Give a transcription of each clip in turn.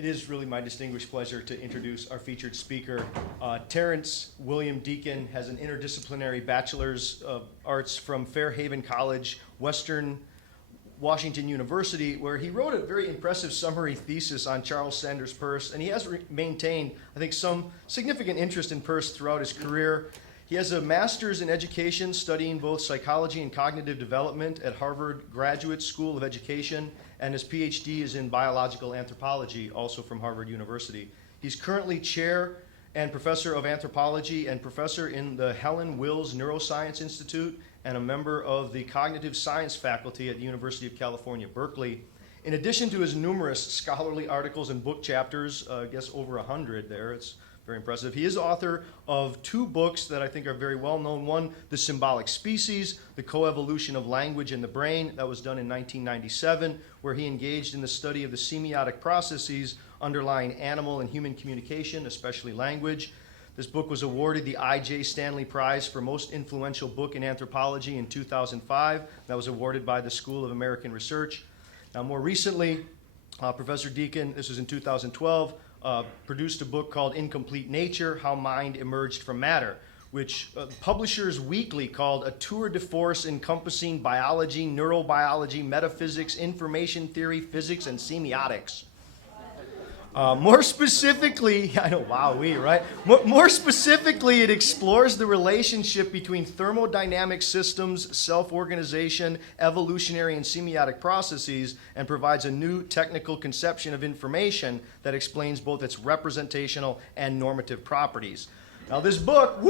It is really my distinguished pleasure to introduce our featured speaker. Terrence William Deacon has an interdisciplinary Bachelor's of Arts from Fairhaven College, Western Washington University, where he wrote a very impressive summary thesis on Charles Sanders Peirce, and he has maintained, I think, some significant interest in Peirce throughout his career. He has a master's in education, studying both psychology and cognitive development at Harvard Graduate School of Education, and his PhD is in biological anthropology, also from Harvard University. He's currently chair and professor of anthropology and professor in the Helen Wills Neuroscience Institute and a member of the cognitive science faculty at the University of California, Berkeley. In addition to his numerous scholarly articles and book chapters, I guess over 100 there, it's very impressive. He is author of 2 books that I think are very well known. One, The Symbolic Species, The Coevolution of Language in the Brain. That was done in 1997, where he engaged in the study of the semiotic processes underlying animal and human communication, especially language. This book was awarded the I.J. Stanley Prize for Most Influential Book in Anthropology in 2005. That was awarded by the School of American Research. Now, more recently, Professor Deacon, this was in 2012, produced a book called Incomplete Nature, How Mind Emerged from Matter, which Publishers Weekly called a tour de force encompassing biology, neurobiology, metaphysics, information theory, physics, and semiotics. More specifically, I know, wowee, right? More specifically, it explores the relationship between thermodynamic systems, self-organization, evolutionary and semiotic processes, and provides a new technical conception of information that explains both its representational and normative properties. Now this book,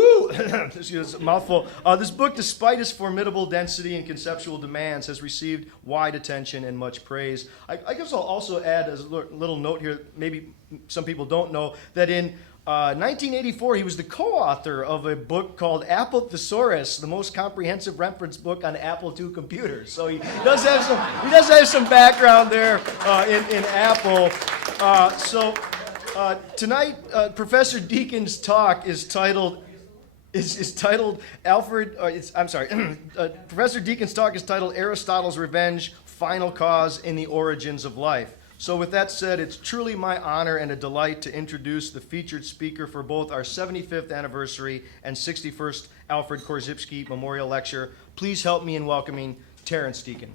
this is a mouthful. This book, despite its formidable density and conceptual demands, has received wide attention and much praise. I guess I'll also add as a little note here, maybe some people don't know, that in 1984 he was the co-author of a book called Apple Thesaurus, the most comprehensive reference book on Apple II computers. So he does have some background there in Apple. Tonight, Professor Deacon's talk is titled Professor Deacon's talk is titled Aristotle's Revenge, Final Cause in the Origins of Life. So with that said, it's truly my honor and a delight to introduce the featured speaker for both our 75th anniversary and 61st Alfred Korzybski Memorial Lecture. Please help me in welcoming Terrence Deacon.